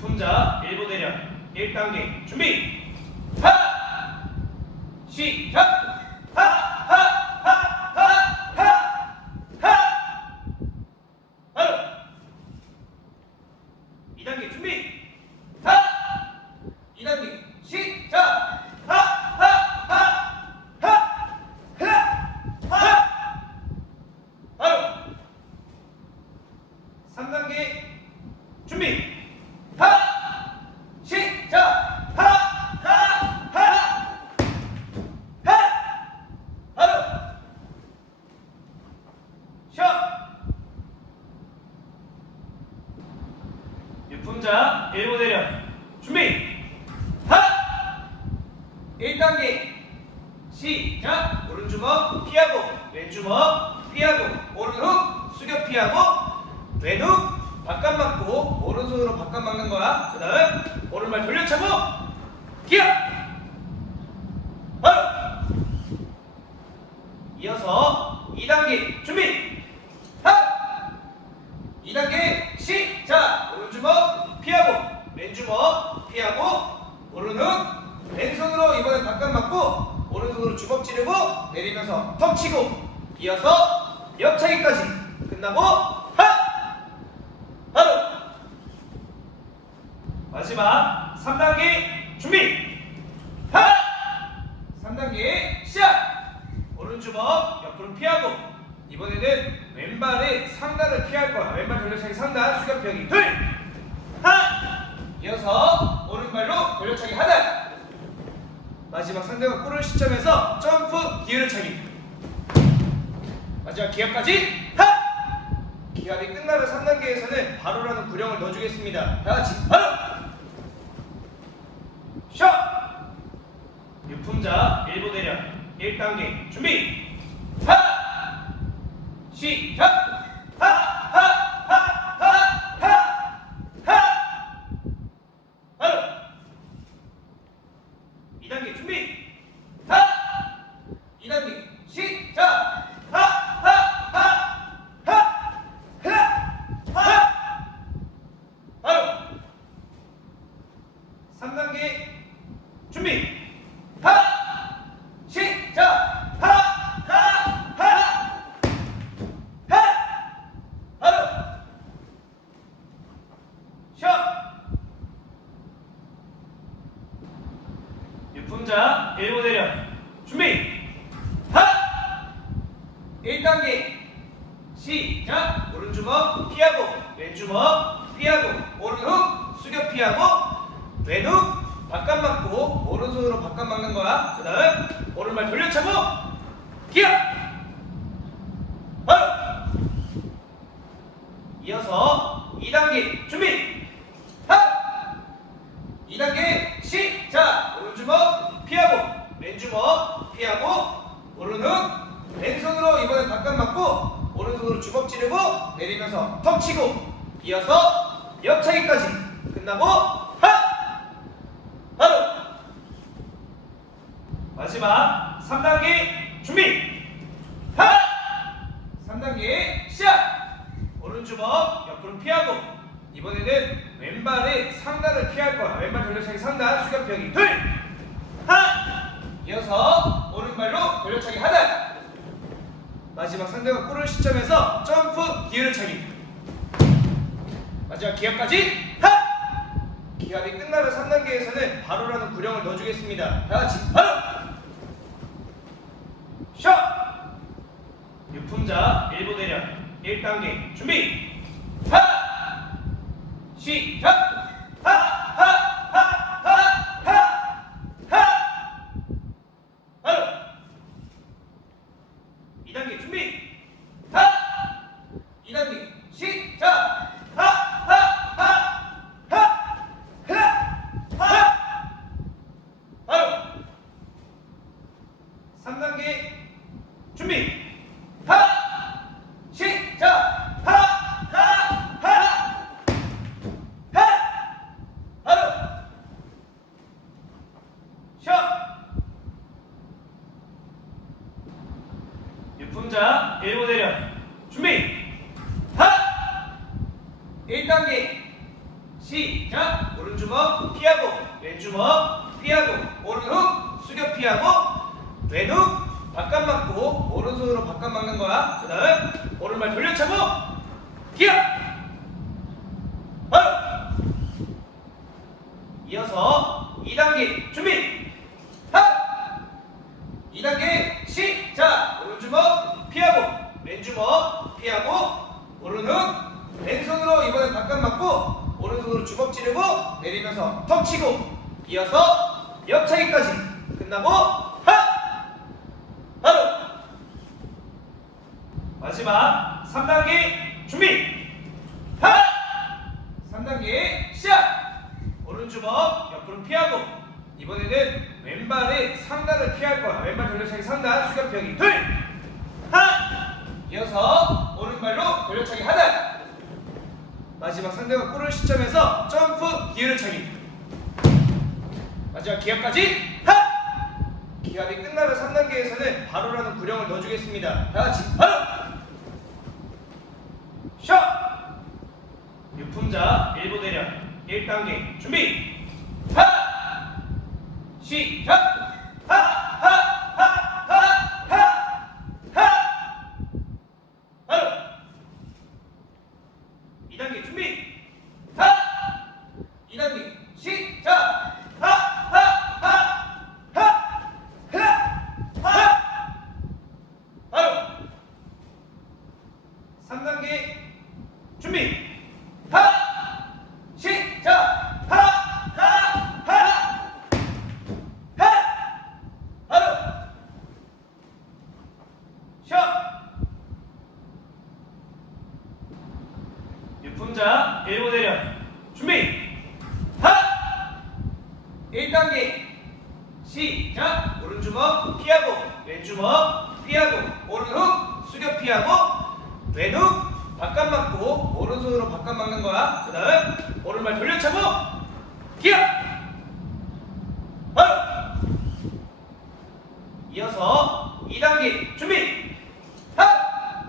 유품자 일부 대련 1단계 준비. 하! 시작! 하하하하하하 바로 2단계 준비 하 2단계 시작 하하하하하하 바로 3단계 준비 하 시작 하하하하 바로 쉬어 유품자 일부 대련 준비. 하! 1단계. 시작. 오른주먹 피하고 왼주먹 피하고 오른훅 숙여 피하고 왼훅 바깥 맞고 오른손으로 바깥 막는 거야. 그 다음 오른발 돌려차고 기어 바로 이어서 2단계 준비 하 2단계 시작 오른주먹 피하고 왼주먹 피하고 오른손 왼손으로 이번엔 바깥 맞고 오른손으로 주먹 찌르고 내리면서 턱 치고 이어서 옆차기까지 끝나고 하! 바로 마지막 3단계 준비! 하! 3단계 시작! 오른 주먹 옆으로 피하고 이번에는 왼발의 상단을 피할 거야. 왼발 돌려차기 상단 수격 펴기 둘하 이어서 오른발로 돌려차기 하나 마지막 상대가 꿇을 시점에서 점프 기회를 차기. 마지막 기합까지 하! 기합이 끝나면 3단계에서는 바로라는 구령을 넣어주겠습니다. 다 같이 바로! 샷! 유품자 일부 대련 1단계 준비! 하! 시작 하하하하하하 바로 2단계 준비 하 2단계 시작 하하하하하하 바로 3단계 준비 하 시작 하하하하 바로 쉬어 유품자 일부 대련 준비 하 1단계 시작! 오른주먹 피하고 왼주먹 피하고 오른훅 숙여 피하고 왼훅 바깥 맞고 오른손으로 바깥 막는 거야. 그 다음 오른발 돌려차고 기어! 바로 이어서 2단계 준비 하 2단계 시작 오른주먹 피하고 왼주먹 피하고 오른훅 왼손으로 이번엔 바깥 맞고 오른손으로 주먹 찌르고 턱 치고 이어서 옆차기까지 끝나고 하! 바로! 마지막 3단계 준비! 하! 3단계 시작! 오른주먹 옆으로 피하고 이번에는 왼발의 상단을 피할 거야. 왼발 돌려차기 상단 수격펴기 둘 하! 이어서 오른발로 돌려차기 하나 마지막 상대가 꿇을 시점에서 점프 기회를 차기 마지막 기합까지 하! 기합이 끝나면 3단계에서는 바로라는 구령을 넣어주겠습니다. 다 같이 바로! 샷! 유품자 일부 대련 1단계 준비! 하! 시작 하하하하하하 바로 2단계 준비 하 2단계 시작 하하하하하하 바로 3단계 준비 하 시작 하하하하 바로 쉬어 유품자 일부 대련. 준비 하! 1단계. 시작. 오른주먹 피하고 왼주먹 피하고 오른훅 숙여 피하고 왼훅 바깥 맞고 오른손으로 바깥 막는 거야. 그 다음 오른발 돌려차고 기어 바로 이어서 2단계 준비 하 2단계 시작 오른주먹 피하고 왼주먹 피하고 오른손 왼손으로 이번엔 바깥 맞고 오른손으로 주먹 찌르고 턱 치고 이어서 옆차기까지 끝나고 하! 바로! 마지막 3단계 준비! 하! 3단계 시작! 오른주먹 옆으로 피하고 이번에는 왼발의 상단을 피할 거야. 왼발 돌려차기 상단 수ገብ펴기 둘 하! 이어서 오른발로 돌려차기 하나 마지막 상대가 꿇을 시점에서 점프 기회를 차기 마지막 기합까지 하! 기합이 끝나면 3단계에서는 바로라는 구령을 넣어주겠습니다. 다 같이 바로! 샷 유품자 일부 대련 1단계 준비! 하! 시작! 하 하 하 하 하 하! 바로! 2단계 준비! 하! 2단계 시작 하하하하하하 바로 3단계 준비 하 시작 하하하하 바로 샷 유품 자 일부 대련 준비. 하! 1단계. 시작. 오른 주먹 피하고 왼 주먹 피하고 오른 훅 숙여 피하고 왼훅 바깥 맞고 오른손으로 바깥 막는 거야. 그 다음 오른발 돌려차고 기어! 바로 이어서 2단계. 준비 하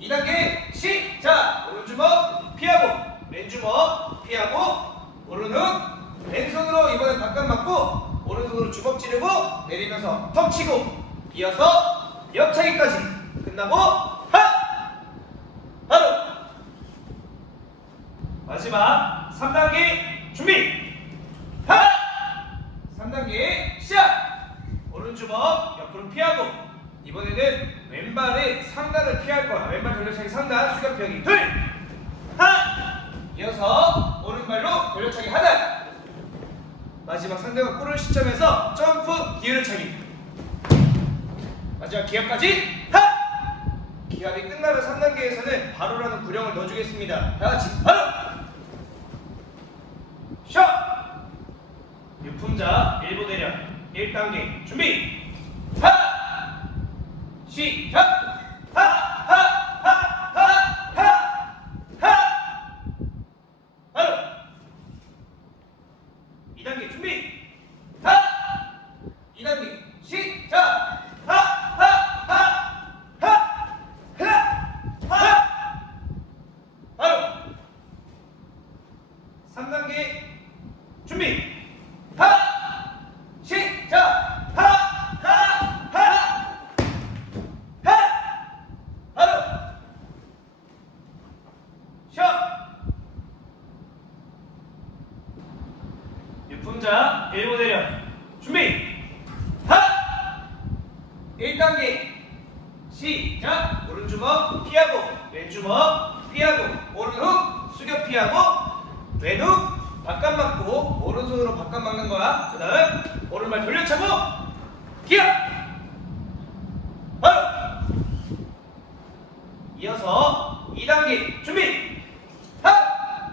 2단계 시작 오른주먹 피하고 피하고 오른훅 왼손으로 이번엔 바깥 맞고 오른손으로 주먹 찌르고 내리면서 턱 치고 이어서 옆차기까지 끝나고 하! 바로! 마지막 3단계 준비! 하! 3단계 시작! 오른 주먹 옆으로 피하고 이번에는 왼발의 상단을 피할 거야. 왼발 돌려차기 상단 수ገብ펴기 둘하 이어서 오른발로 돌려차기 하나. 마지막 상대가 꿇을 시점에서 점프 기회를 차기. 마지막 기합까지 하! 기합이 끝나면 3단계에서는 바로라는 구령을 넣어주겠습니다. 다 같이 바로! 샷! 유품자 일부 대련 1단계 준비! 하! 시작 하하하하하하 바로 2단계 준비 하 2단계 시작 하하하하하하 바로 3단계 준비. 하! 시작! 하하하하! 바로! 샷 유품자 일부 대련 준비! 하! 1단계. 시작! 오른주먹 피하고 왼주먹 피하고 오른훅 숙여 피하고 왼훅 바깥 맞고 오른손으로 바깥 막는 거야. 그 다음 오른발 돌려차고 기어! 바로! 이어서 2단계 준비! 하!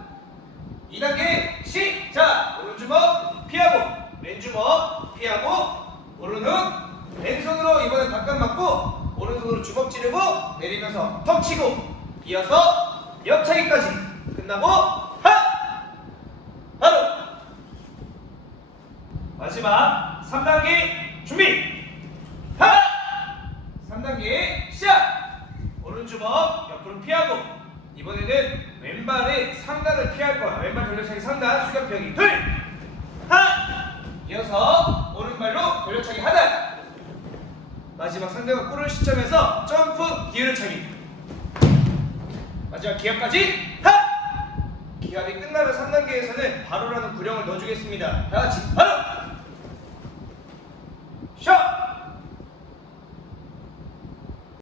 2단계 시작! 오른주먹 피하고 왼주먹 피하고 오른훅 왼손으로 이번엔 바깥 맞고 오른손으로 주먹 찌르고 내리면서 턱 치고 이어서 옆차기까지 끝나고 하 바로 마지막 3단계 준비 하 3단계 시작 오른주먹 옆으로 피하고 이번에는 왼발의 상단을 피할 할 거야. 왼발 돌려차기 3단, 수격 펴기 둘, 하. 이어서 오른발로 돌려차기 하단. 마지막 상대가 꼬를 시점에서 점프 기회를 차기. 마지막 기합까지 하. 기합이 끝나면 3단계에서는 바로라는 구령을 넣어주겠습니다. 다 같이 바로.